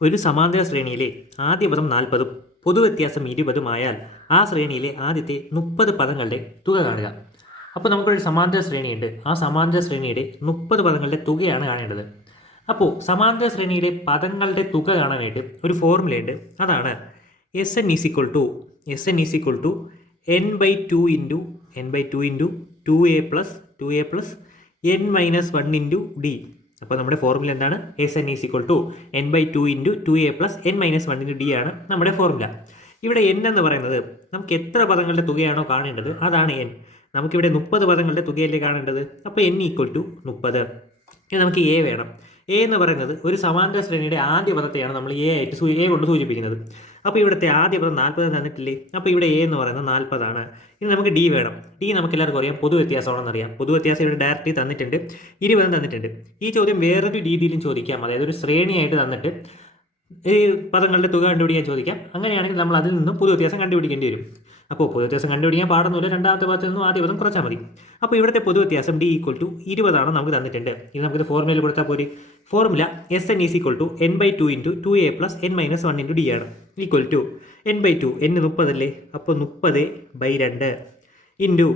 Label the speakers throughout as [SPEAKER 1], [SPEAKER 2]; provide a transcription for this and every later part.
[SPEAKER 1] ഒരു സമാന്തര ശ്രേണിയിലെ ആദ്യ പദം നാൽപ്പതും പൊതുവ്യത്യാസം ഇരുപതുമായാൽ ആ ശ്രേണിയിലെ ആദ്യത്തെ മുപ്പത് പദങ്ങളുടെ തുക കാണുക. അപ്പോൾ നമുക്കൊരു സമാന്തര ശ്രേണിയുണ്ട്. ആ സമാന്തര ശ്രേണിയുടെ മുപ്പത് പദങ്ങളുടെ തുകയാണ് കാണേണ്ടത്. അപ്പോൾ സമാന്തര ശ്രേണിയിലെ പദങ്ങളുടെ തുക കാണാനായിട്ട് ഒരു ഫോർമുലയുണ്ട് അതാണ് S N is equal to S N is equal to N by two into N by two into two A plus two A plus N minus one into D അപ്പോൾ നമ്മുടെ ഫോർമുല എന്താണ്? S N is equal to N by two into two A plus N minus one into D ആണ് നമ്മുടെ formula ഇവിടെ N എന്ന് പറയുന്നത് നമുക്ക് എത്ര പദങ്ങളുടെ തുകയാണോ കാണേണ്ടത്? അതാണ് എൻ നമുക്കിവിടെ മുപ്പത് പദങ്ങളുടെ തുകയല്ലേ കാണേണ്ടത്? അപ്പോൾ എൻ ഈക്വൽ ടു മുപ്പത്. ഇനി നമുക്ക് എ വേണം. എ എന്ന് പറയുന്നത് ഒരു സമാന്തര ശ്രേണിയുടെ ആദ്യ പദത്തെയാണ് നമ്മൾ എ ആയിട്ട് എ കൊണ്ട് സൂചിപ്പിക്കുന്നത്. അപ്പോൾ ഇവിടുത്തെ ആദ്യ പദം നാൽപ്പത് തന്നിട്ടില്ലേ? അപ്പോൾ ഇവിടെ എ എന്ന് പറയുന്നത് നാൽപ്പതാണ് ഇനി നമുക്ക് ഡി വേണം. ഡി നമുക്ക് എല്ലാവർക്കും അറിയാം. പൊതു വ്യത്യാസമാണെന്ന് അറിയാം. പൊതു വ്യത്യാസം ഇവിടെ ഡയറക്റ്റ് തന്നിട്ടുണ്ട്. ഇരുപതും തന്നിട്ടുണ്ട്. ഈ ചോദ്യം വേറൊരു രീതിയിലും ചോദിക്കാം. അതായത് ഒരു ശ്രേണിയായിട്ട് തന്നിട്ട് ഈ പദങ്ങളുടെ തുക കണ്ടുപിടിക്കാൻ ചോദിക്കാം. അങ്ങനെയാണെങ്കിൽ നമ്മൾ അതിൽ നിന്നും പൊതു വ്യത്യാസം കണ്ടുപിടിക്കേണ്ടി വരും. അപ്പോൾ പൊതു വ്യത്യാസം കണ്ടുപിടിക്കാൻ പാടുന്നില്ല രണ്ടാമത്തെ ഭാഗത്ത് നിന്നും ആദ്യ പദം കുറച്ചാൽ മതി. അപ്പോൾ ഇവിടുത്തെ പൊതു വ്യത്യാസം ഡി ഈക്വൽ ടു ഇരുപതാണ് നമുക്ക് തന്നിട്ടുണ്ട്. ഇത് നമുക്ക് ഫോർമുലയിൽ കൊടുത്താൽ പോരെ. Formula S N is equal to N by two into two A plus N minus one into D ആണ്. Equal to N by two N മുപ്പതല്ലേ അപ്പോൾ മുപ്പത് ബൈ രണ്ട്. ഇന്റു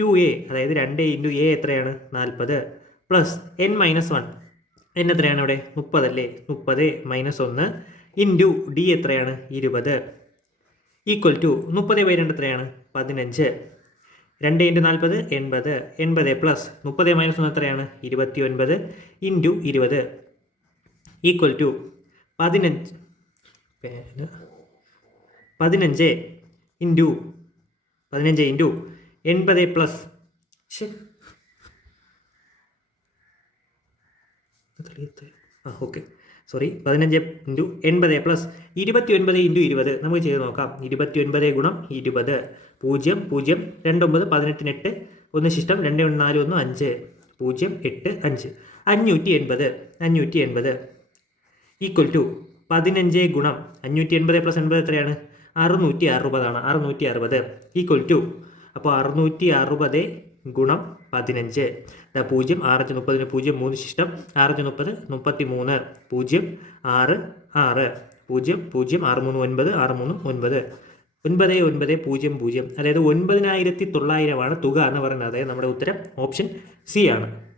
[SPEAKER 1] ടു എ അതായത് രണ്ട് ഇന്റു എ എത്രയാണ്? നാൽപ്പത്. Plus N minus one N എത്രയാണ് അവിടെ? മുപ്പതല്ലേ മുപ്പത് മൈനസ് ഒന്ന് ഇന്റു ഡി എത്രയാണ്? ഇരുപത്. ഈക്വൽ ടു മുപ്പത് ബൈ രണ്ട് എത്രയാണ്? പതിനഞ്ച്. രണ്ട് ഇന്റു നാൽപ്പത് എൺപത്. എൺപത് പ്ലസ് മുപ്പത് മൈനസ് ഒന്ന് എത്രയാണ്? ഇരുപത്തി ഒൻപത് ഇന്റു ഇരുപത്. ഈക്വൽ ടു പതിനഞ്ച് പേന പതിനഞ്ച് ഇന്റു പതിനഞ്ച് ഇന്റു എൺപത് പ്ലസ്. ആ ഓക്കെ. സോറി പതിനഞ്ച് ഇന്റു എൺപത് പ്ലസ് ഇരുപത്തി ഒൻപത് ഇന്റു ഇരുപത്. നമുക്ക് ചെയ്ത് നോക്കാം. ഇരുപത്തി ഒൻപത് ഗുണം ഇരുപത്. പൂജ്യം പൂജ്യം രണ്ടൊമ്പത് പതിനെട്ടിന് എട്ട്. ഒന്ന് ശിഷ്ടം രണ്ട് ഒന്ന് നാല് ഒന്ന് അഞ്ച്. പൂജ്യം എട്ട് അഞ്ച്. അഞ്ഞൂറ്റി എൺപത്. അഞ്ഞൂറ്റി എൺപത്. ഈക്വൽ ടു പതിനഞ്ച് ഗുണം അഞ്ഞൂറ്റി എൺപത് പ്ലസ് എൺപത് എത്രയാണ്? അറുന്നൂറ്റി അറുപതാണ് അറുന്നൂറ്റി അറുപത് ഈക്വൽ ടു അപ്പോൾ അറുന്നൂറ്റി അറുപത് ഗുണം പതിനഞ്ച്. ദാ പൂജ്യം ആറഞ്ച് മുപ്പതിന് പൂജ്യം മൂന്ന് ശിഷ്ടം ആറഞ്ച് മുപ്പത് മുപ്പത്തി മൂന്ന് പൂജ്യം ആറ് ആറ്. പൂജ്യം പൂജ്യം ആറ് മൂന്ന് ഒൻപത് ആറ് മൂന്ന് ഒൻപത്. ഒൻപത് ഒൻപത് പൂജ്യം പൂജ്യം. അതായത് ഒൻപതിനായിരത്തി തൊള്ളായിരമാണ് തുക എന്ന് പറയുന്നത്. അതായത് നമ്മുടെ ഉത്തരം ഓപ്ഷൻ സി ആണ്.